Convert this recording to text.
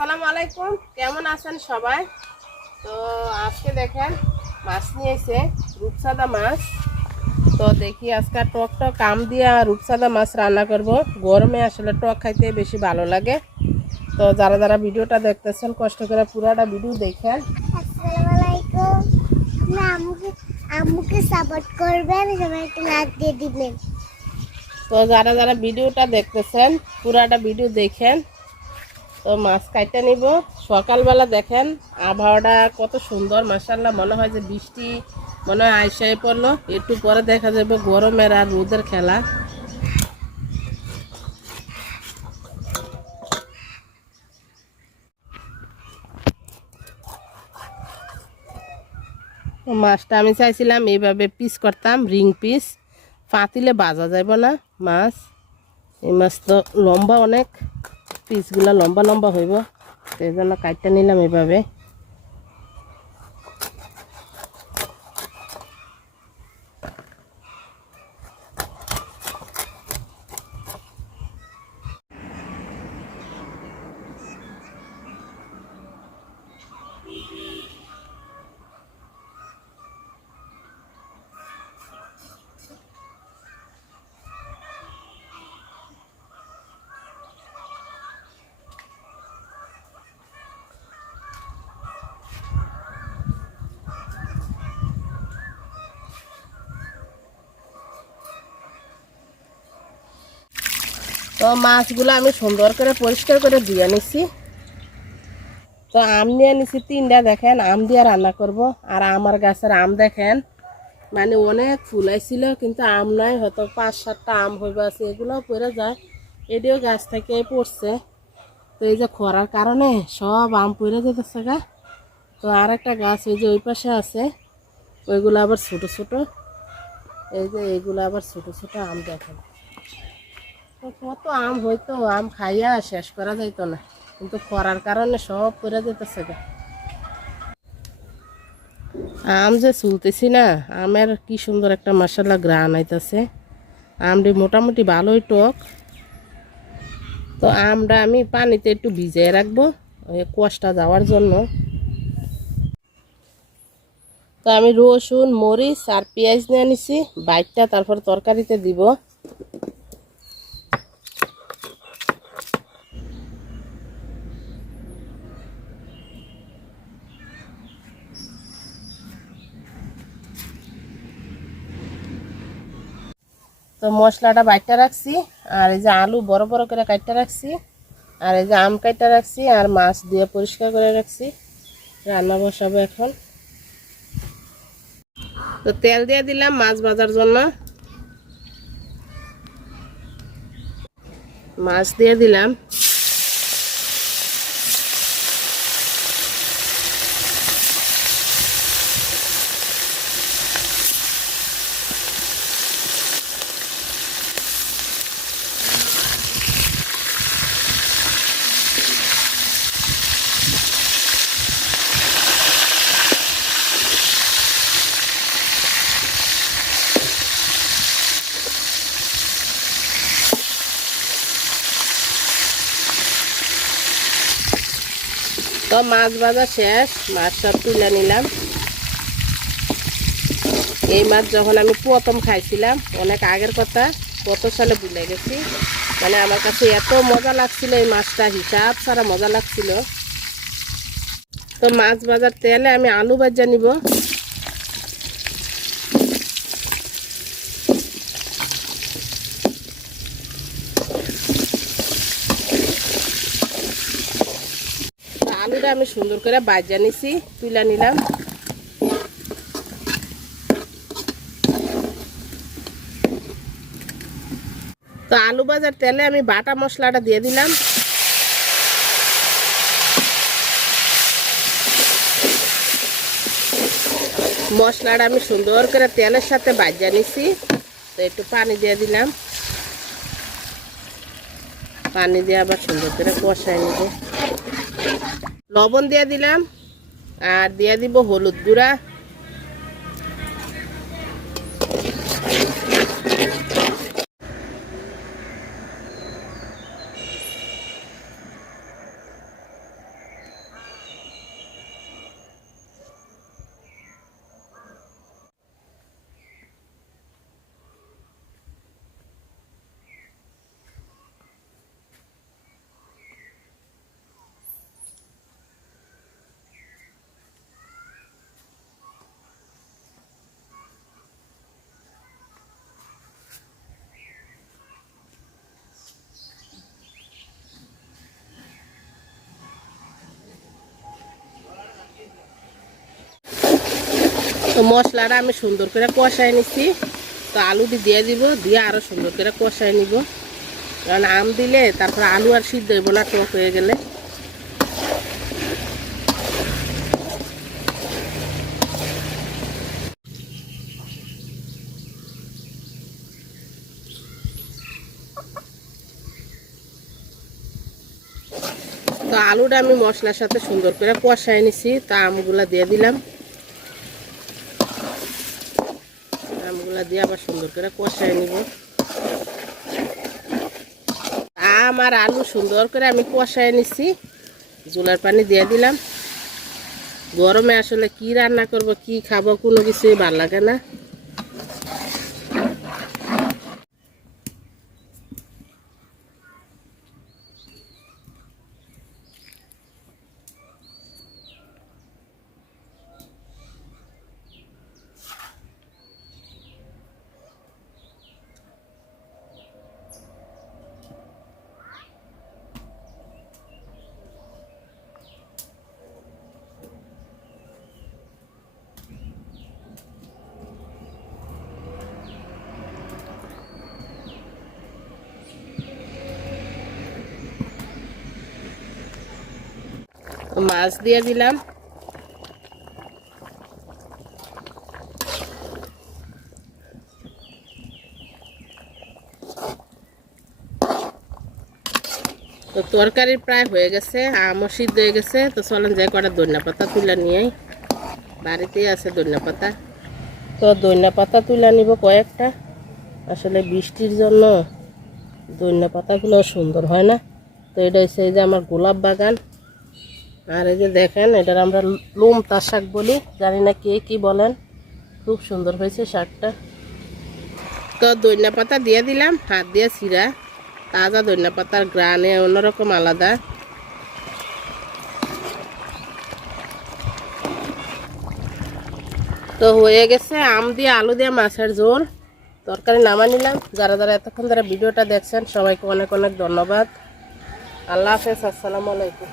আসসালামু আলাইকুম, কেমন আছেন সবাই? তো আজকে দেখেন মাছ নিয়ে এসে রূপচাঁদা মাছ। তো দেখি আজকে টক টক আম দিয়ে রূপচাঁদা মাছ রান্না করব। গরমে আসলে টক খাইতে বেশি ভালো লাগে। তো যারা যারা ভিডিওটা দেখতেছেন কষ্ট করে পুরাটা ভিডিও দেখেন। আসসালামু আলাইকুম। আপনি আম্মুকে সাপোর্ট করবেন, সবাই একটু লাইক দিয়ে দিবেন। তো যারা যারা ভিডিওটা দেখতেছেন পুরাটা ভিডিও দেখেন। তো মাছ কাইটা নিব। সকালবেলা দেখেন আবহাওয়াটা কত সুন্দর, মাশাআল্লাহ। মনে হয় যে বৃষ্টি মনে হয় আইসাই পড়লো। একটু পরে দেখা যাবে গরমের আর রোদের খেলা। তো মাছটা আমি চাইছিলাম এইভাবে পিস করতাম, রিং পিস। পাতিলে বাজা যাব না মাছ। এই মাছ তো লম্বা অনেক, পিসগুলা লম্বা লম্বা হইব, সেই জন্য কাটটা নিলাম এইভাবে। তো মাছগুলো আমি সুন্দর করে পরিষ্কার করে ধুয়ে নিছি। তো আম নিয়ে নিছি 3টা, দেখেন আম দিয়ে রান্না করব। আর আমার গাছের আম দেখেন মানে অনেক ফুলাইছিল, কিন্তু আম নাই, হয়তো 5-7টা আম হইবা আছে, এগুলোও পড়ে যায়। এটিও গাছ থেকে পড়ছে। তো এই যে খরার কারণে সব আম পড়ে যেতেছে গা। তো আর একটা গাছ ওই যে ওই পাশে আছে, ওইগুলো আবার ছোট ছোট। এই যে এইগুলো আবার ছোট ছোট আম দেখেন। তো কত আম হইতো, আম খাইয়া শেষ করা যাইতো না, কিন্তু খরার কারণে সব পড়ে যেতেছে গা। আম যে চুলতেছি না, আমের কি সুন্দর একটা মাশাআল্লাহ গ্রান আইতাছে। আমটি মোটামুটি ভালোই টক। তো আমটা আমি পানিতে একটু ভিজিয়ে রাখবো ওই কষটা যাওয়ার জন্য। তো আমি রসুন, মরিচ আর পেঁয়াজ নিয়ে নিছি বাইটটা, তারপর তরকারিতে দিব। তো মশলাটা বাইটটা রাখছি, আর এই যে আলু বড় বড় করে কাটটা রাখছি, আর এই যে আম কাটটা রাখছি, আর মাছ দিয়ে পরিষ্কার করে রাখছি। রান্না বসাবো এখন। তো তেল দিয়ে দিলাম মাছ ভাজার জন্য। মাছ দিয়ে দিলাম। তো মাছ ভাজা শেষ, মাছ সব তুলে নিলাম। এই মাছ যখন আমি প্রথম খাইছিলাম, অনেক আগের কথা, কত সালে ভুলে গেছি, মানে আমার কাছে এত মজা লাগছিল এই মাছটা, হিসাব ছাড়া মজা লাগছিল। তো মাছ ভাজার তেলে আমি আলু ভাজা নিব। আলুটা আমি সুন্দর করে ভাজা নিছি, তুলে নিলাম। তো আলু ভাজার তেলে আমি বাটা মশলাটা দিয়ে দিলাম। মশলাটা আমি সুন্দর করে তেলের সাথে ভাজা নিছি। তো একটু পানি দিয়ে দিলাম, পানি দিয়ে আবার সুন্দর করে কষাই নিব। লবণ দিয়ে দিলাম, আর দিয়ে দিব হলুদ গুঁড়া। তো মশলাটা আমি সুন্দর করে কষাই নিছি। তো আলু দিয়ে দিব, দিয়ে আরও সুন্দর করে কষাই নিব, কারণ আম দিলে তারপর আলু আর সিদ্ধ হইব না টক হয়ে গেলে। তো আলুটা আমি মশলার সাথে সুন্দর করে কষাই নিছি। তা আমগুলা দিয়ে দিলাম, আমগুলা দিয়ে আবার সুন্দর করে কষাই নিব। আম আর আলু সুন্দর করে আমি কষাই নিছি, জলের পানি দিয়ে দিলাম। গরমে আসলে কি রান্না করব কি খাবো কোনো কিছুই ভালো লাগে না। মাছ দিয়ে দিলাম, তো তরকারি প্রায় হয়ে গেছে, আমও সিদ্ধ হয়ে গেছে। তো চলেন যাই কটা ধনিয়া পাতা তুলে নিয়ে, বাড়িতেই আছে ধনিয়া পাতা। তো ধনিয়া পাতা তুলে নিব কয়েকটা, আসলে বৃষ্টির জন্য ধনিয়া পাতাগুলো সুন্দর হয় না। তো এটা হচ্ছে এই যে আমার গোলাপ বাগান, আর এই যে দেখেন এটার আমরা লুমতা শাক বলি, জানি না কে কি বলেন। খুব সুন্দর হয়েছে শাকটা। তো ধনিয়া পাতা দিয়ে দিলাম, হাত দিয়ে ছিঁড়া, তাজা ধনিয়া পাতার গ্রানে অন্যরকম আলাদা। তো হয়ে গেছে আম দিয়ে আলু দিয়ে মাছের ঝোল, তরকারি নামা নিলাম। যারা যারা এতক্ষণ যারা ভিডিওটা দেখছেন সবাইকে অনেক অনেক ধন্যবাদ। আল্লাহ হাফেজ, আসসালামু আলাইকুম।